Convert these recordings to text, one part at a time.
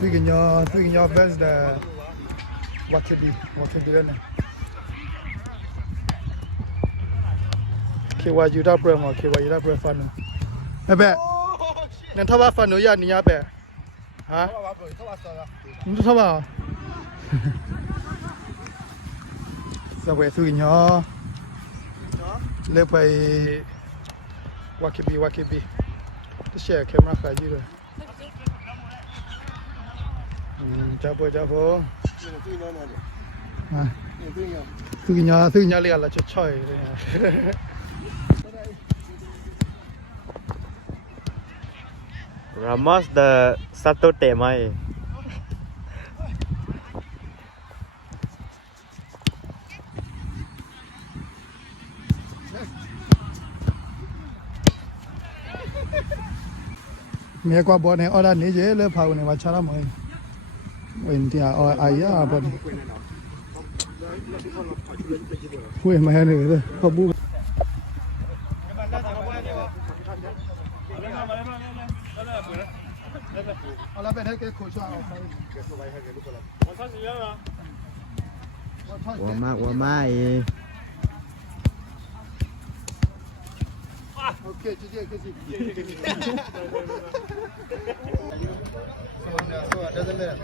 Figuinho best the what could be then Kewa Juda Premo Kewa Juda Prefano Ebe Nentaba Fano ya ni abe ha Ndu saba Sabe Figuinho le pai wakibi to share camera ka ji rồi chào Figuinho le là choi Ramos the Sato Temai. Mẹ qua bọn này ở đây nấy dễ lên phao này mà chả lắm rồi mình thì ai á bọn quê mà hay nữa thôi không bu là bên cái khối cho Wa mai. Okay, so it doesn't matter.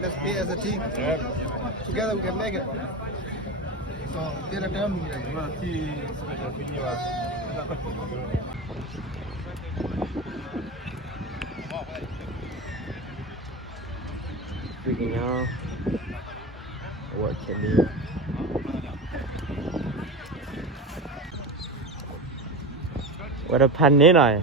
Let's play as a team. Together we can make it. So get a term. Figuinho. What can be? What a pan thế này.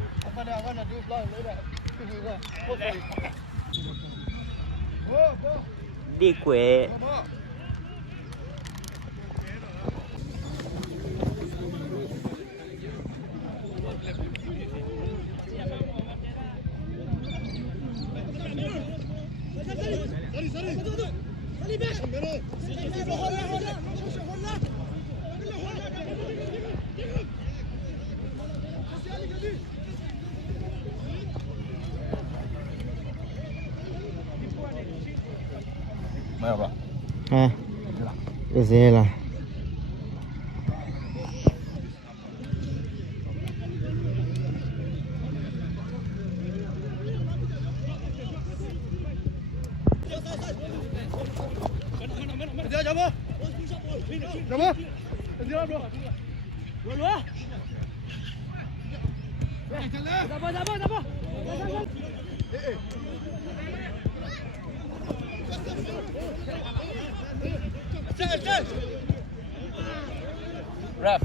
Đi quệ. À, cái gì là Ref.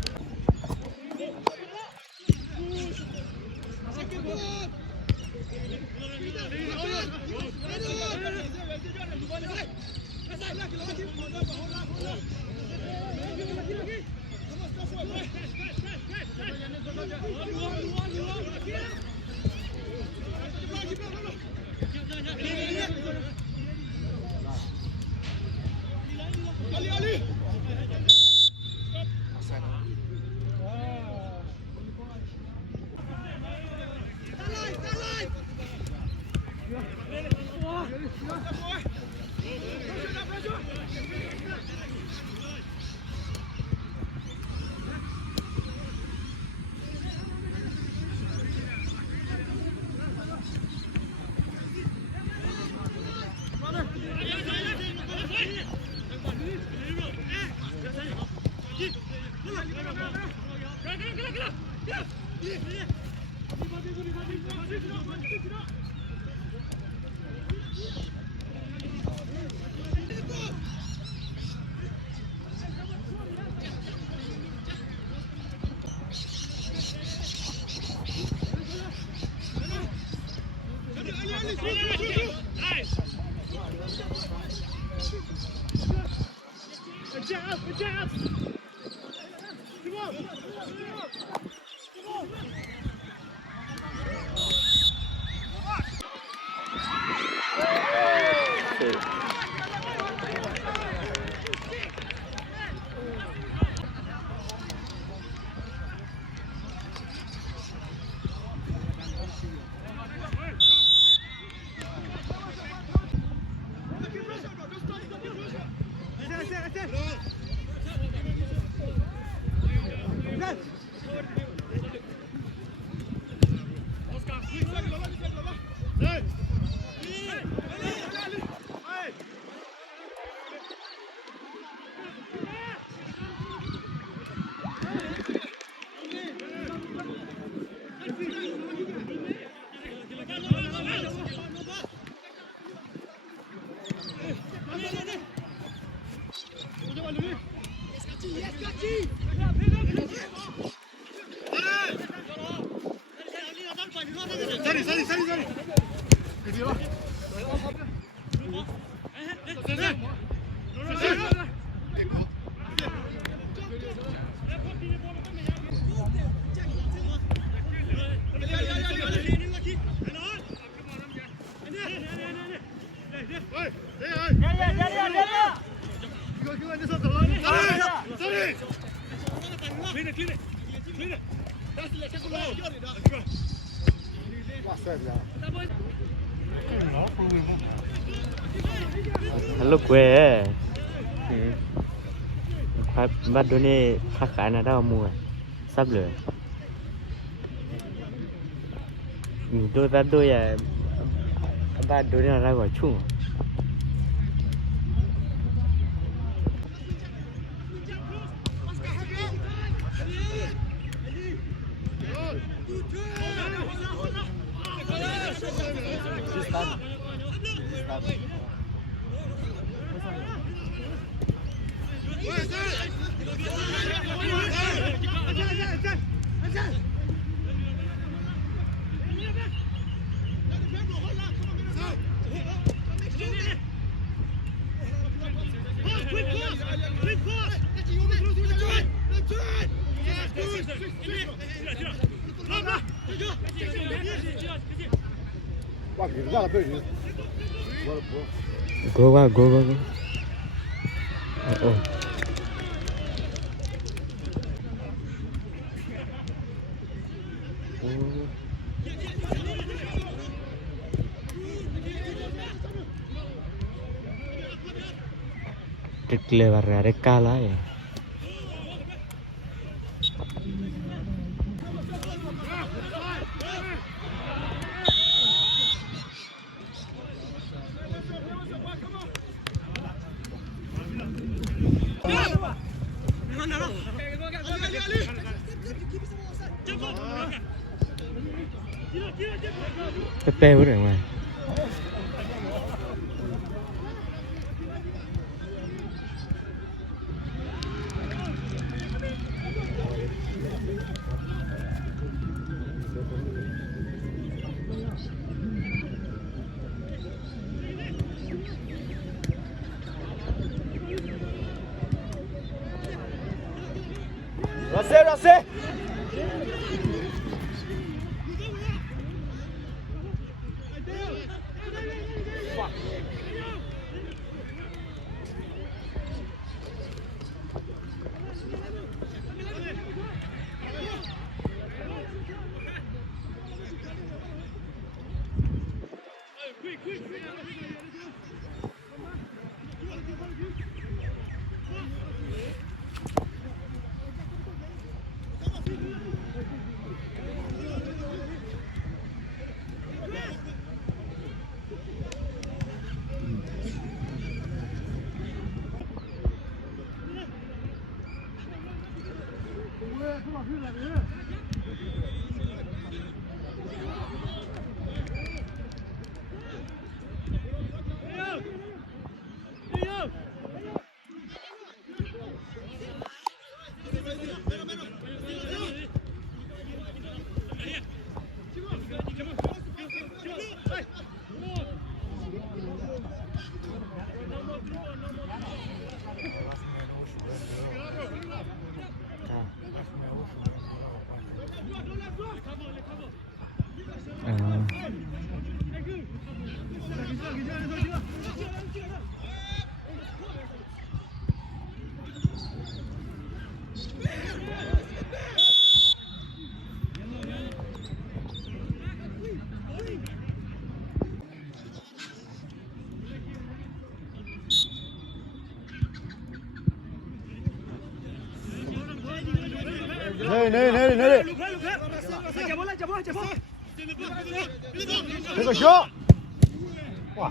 Hello quê bắt đôi này thắc cái nào đâu mua sắp rồi đôi bắt đôi bắt đôi nào ra gọi chung go oh le barrare cala Pepe bữa rồi mà Rase Này. Thế có chưa? Wow.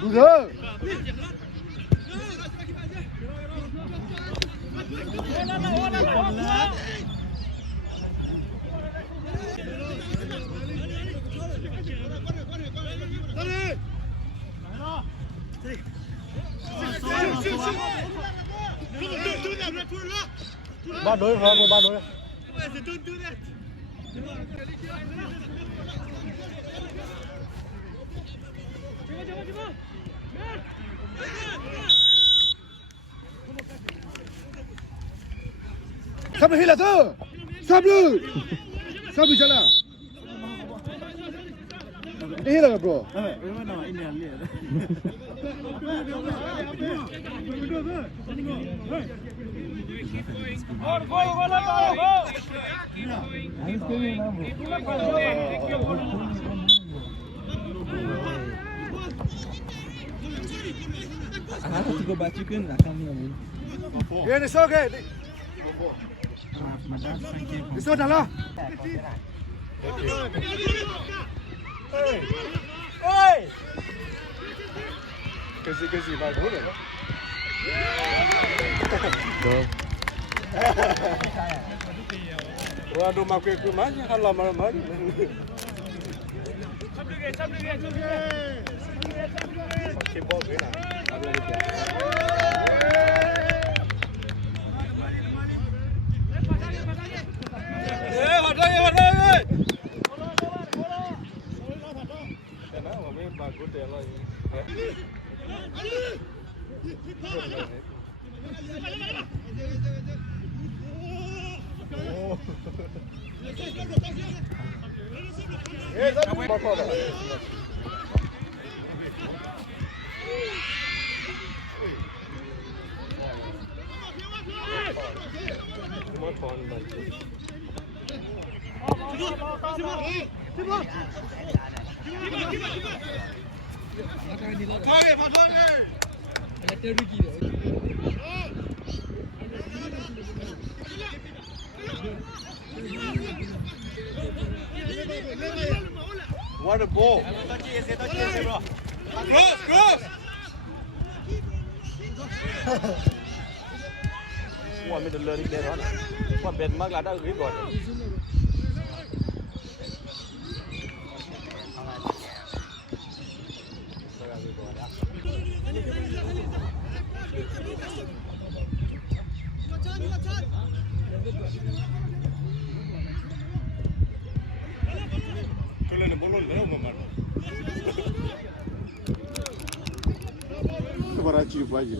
đủ rồi ba đối rồi ba đối sắp đi là thơ sắp đi sao là đi là bro Vieni so che di so là ôi cái gì mà đúng rồi Được. Waduh makai kumanya kalau malam-malam. Pakai bol ke nak? Padahal. Kenapa main bagus dia lah ini. What a ball! Cross! Qua mình lên đi đây đó. Qua bên mắc là đã gửi rồi. Tôi lên bóng luôn nữa mà. Cái bà chịu quá gì.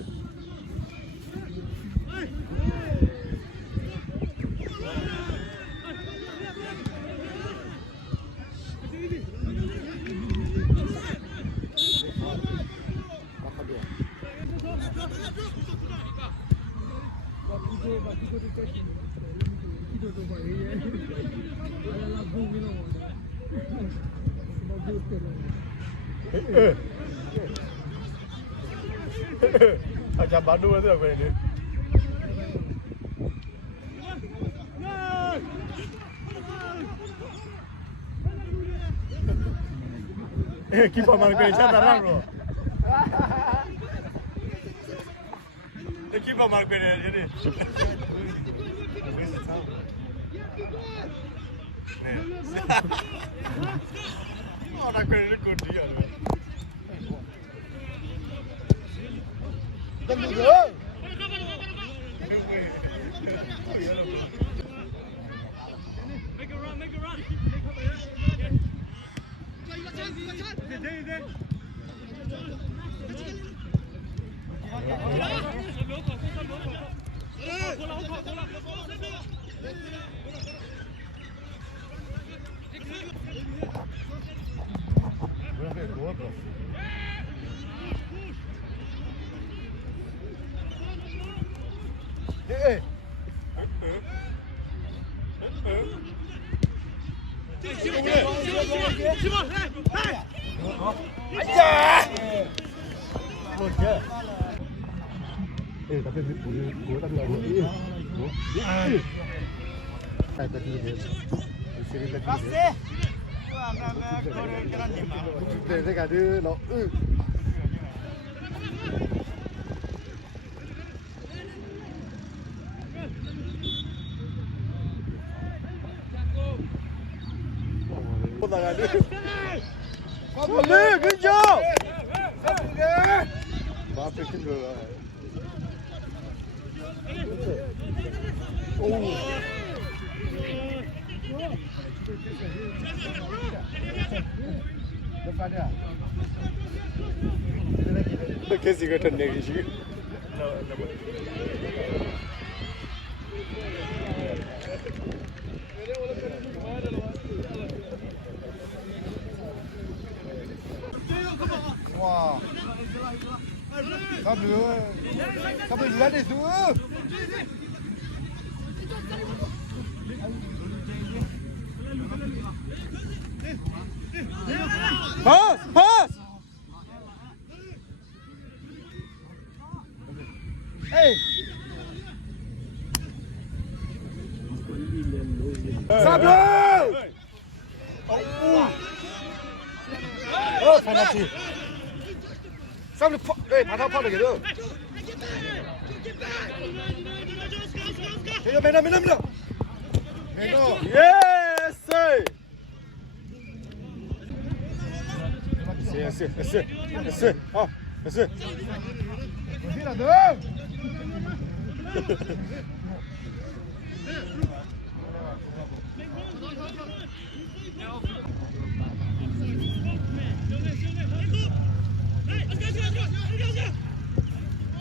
Aja Bandung itu apa ini? Kipa markai cara lo. Kipa markai jadi. Orang kena ikut dia. Tunggu dulu. Make a run. Hey. Tapi gue tapi lagu ini. Kayak tadi. Sini tadi. 对，这个的老不能啊！我来跟脚，把别听着了。哦。कैसी गठन नहीं की wow सब ready to pass hey Sablo oh penalty Sablo eh 把他泡了给了没有 yes sir是好是我去了得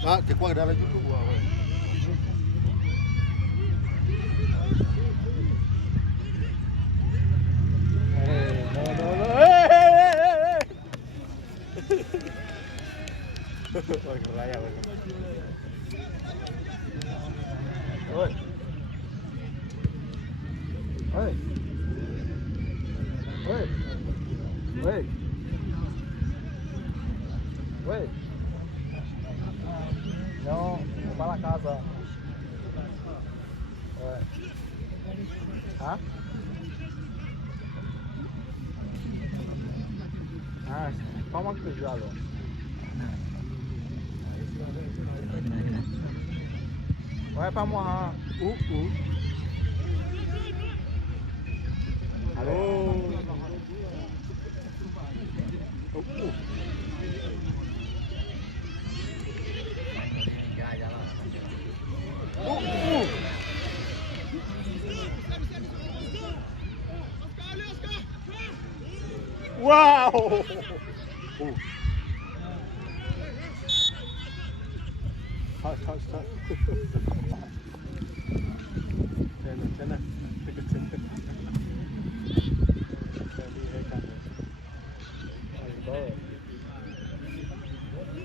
啊，给挂给他了，就不挂。喂，não, vai lá casa. Hã? Ah, calma que tu joga. Vai pra morrer. Alô. Wow! Touch. Tenna.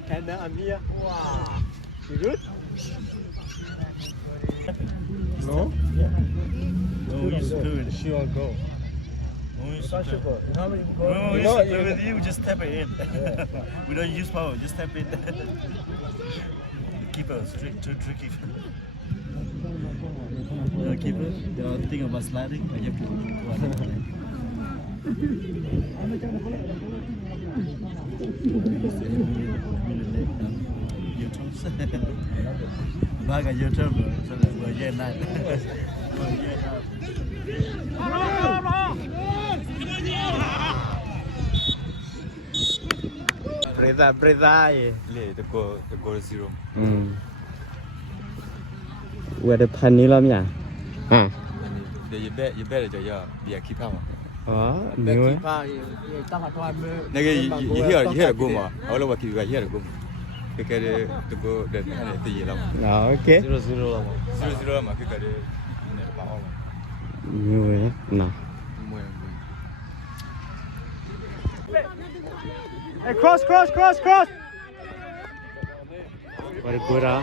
Tenna, Amir. Wow! You good? No? No, it's good. She will go. No, it's good. No, No, it's good with you. Just tap it in. We don't use power. Just tap it. Keeper, too tricky. Keeper, the thing about sliding, you have to go on. Your toes. Bag at your toe, so that we're getting that. Preza ye. Le, the goal 0. Where the pan ni lam ya. Ah. You bet you keep out. Oh, new. Nage you hear go ma. All over keep you hear go. Kekade the go the the lam. Ah, okay. 0-0 lah. 0-0 ma kekade ne pa all. New eh. Nah. Hey, cross! What a good ah.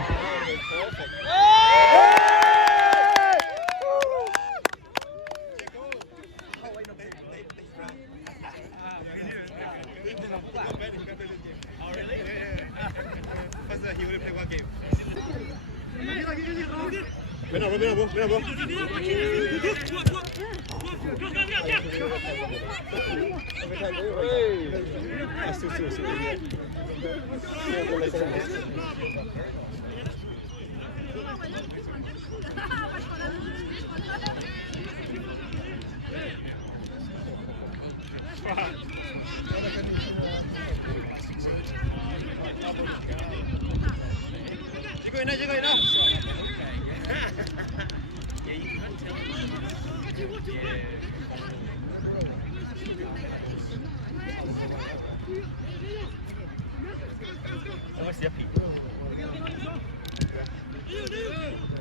He will play one game. Mira,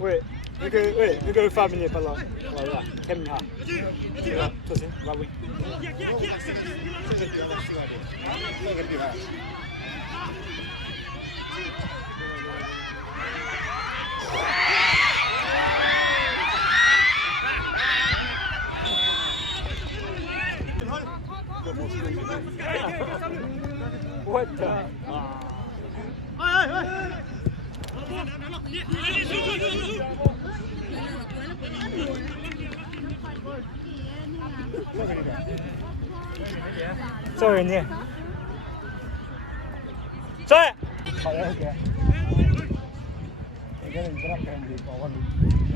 喂，那个发明的不老，老了，看不哈？出声，把位。我的啊！做人呢？做。好的，姐。你跟你这样跟你搞完，你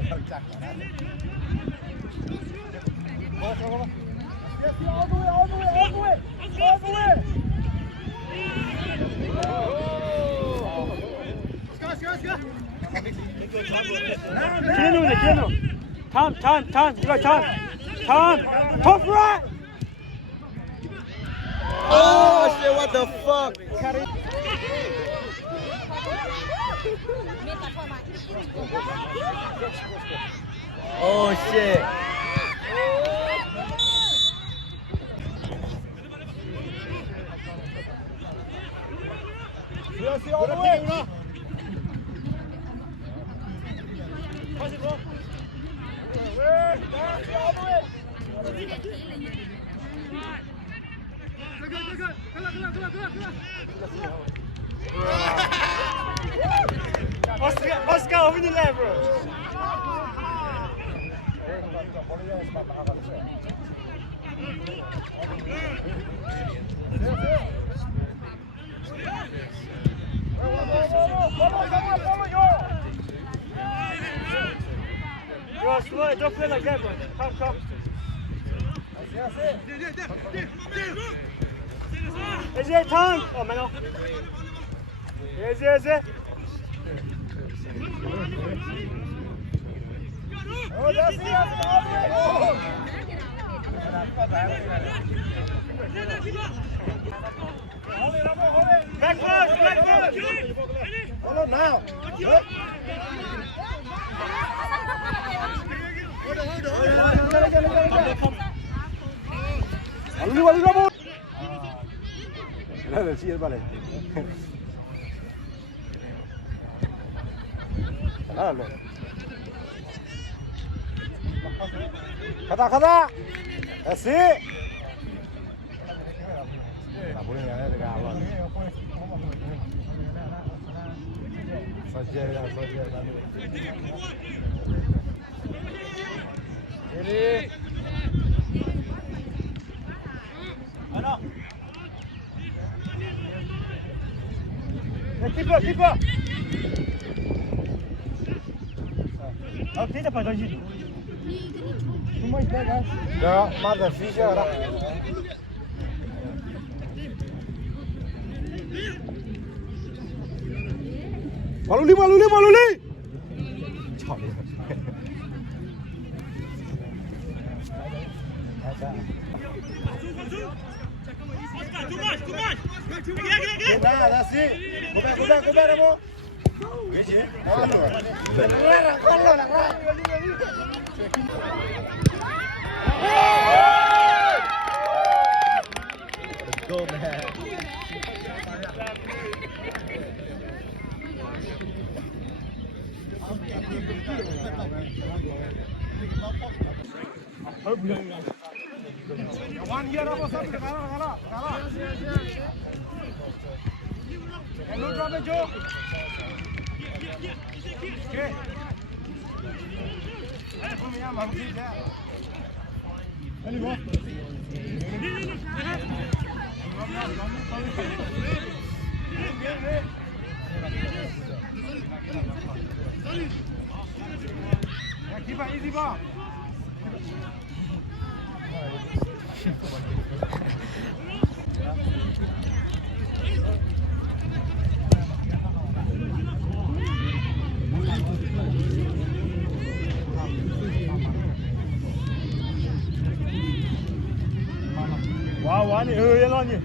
要站起来。我走吧。all the way, all the way, all the way, all the way. Let's go. Keno. Time. You got time. Top right. Oh shit, what the fuck? Oh shit. All the way. Oscar, over the level. You're slow, don't play like that, bro. Come. Is it time? Oh, man. Is it? Oh, that's it. Back close. Hold on now. 가다. That's it. Ready? Keep up. Oh, tidak pada sini. Semua itu kan? Ya, mother fisher lah. Maluli. Nah, that's it. Go back, Ramo. Let's go, man. One year ago, something. Kala. Hello, drop it, Joe. Okay. Keep it easy ball. Wow, one, you're on you.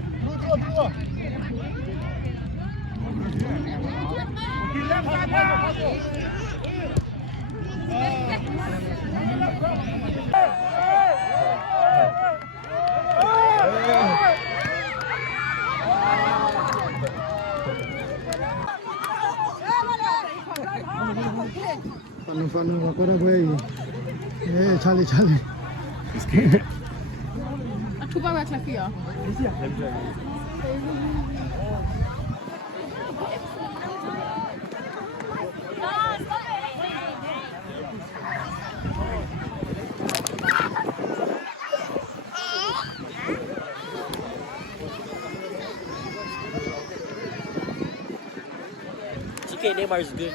Fun, what a way. Hey, Charlie. Tu vas mettre la fille. Chicken Neymar is good.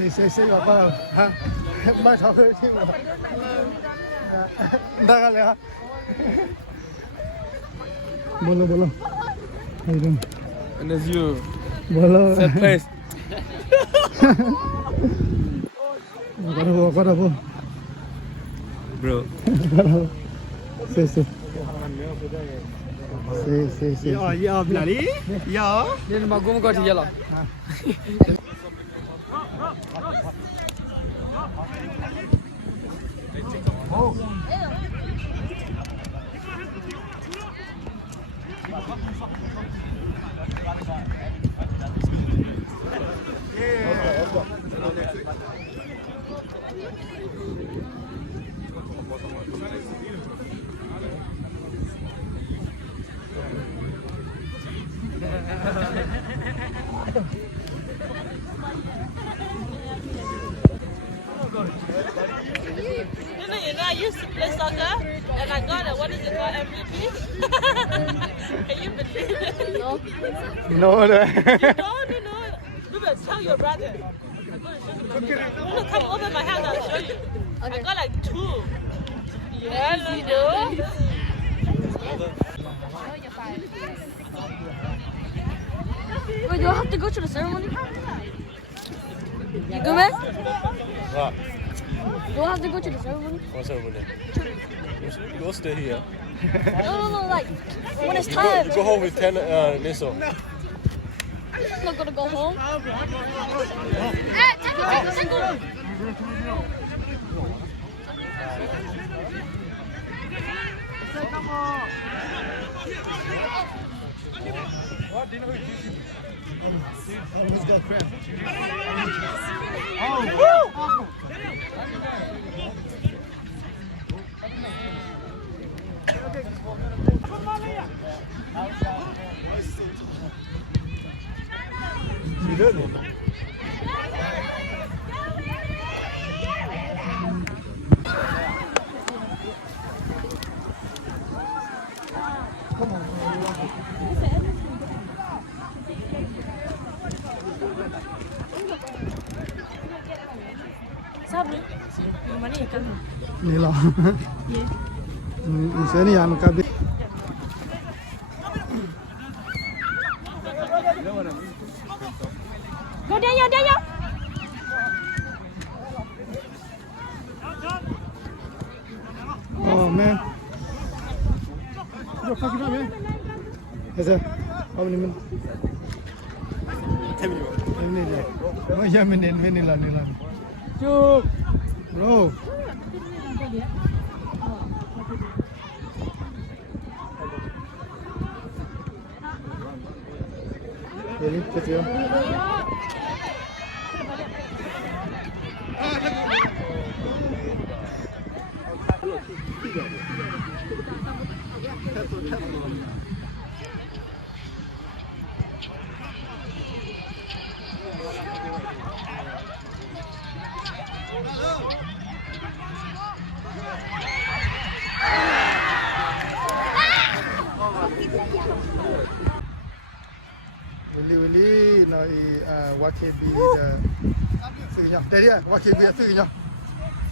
Say your father. Huh? My father, too. Bolo. How you doing? And as you. Bolo. Set place. What about? Bro. Say. Yeah, Bilali. Yeah. Then magum got yellow. I used to play soccer and I got what is it called, MVP? Can you believe it? No. No. You better tell your brother. I'm going to show you my brother. Come over my house, I'll show you. I got like 2. Yes, you do. Wait, do I have to go to the ceremony? You go, man? What? Do I have to go to the ceremony? What's over there? You'll stay here. No, like, when it's time. You go home with 10 Nisso. I'm not gonna go home. Let's go, crap. Sabi, mana ikan? Ni lah. Sini yang kabin. Go dia. Oh man. Yo, fuck it up, man. Asa, how many minutes? 10 minutes. 10 minutes. Oh, yeah, minute lah. Cuk. Bro. Ini kecil. YKB ฝึกยังแต่เนี่ย YKB ฝึกยัง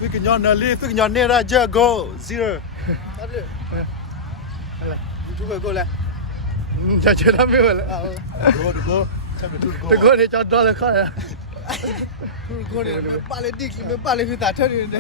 Fui cái nhon li, fui cái nhon này ra giờ go zero. อะไร YouTube go lại. จะเจอทำไม่เหมือนเลย Go. Chắc phải go. ตะโกนให้จอดดอเลยข้อเลย Go này, ba lên đi, ba lên phi tả chơi đi.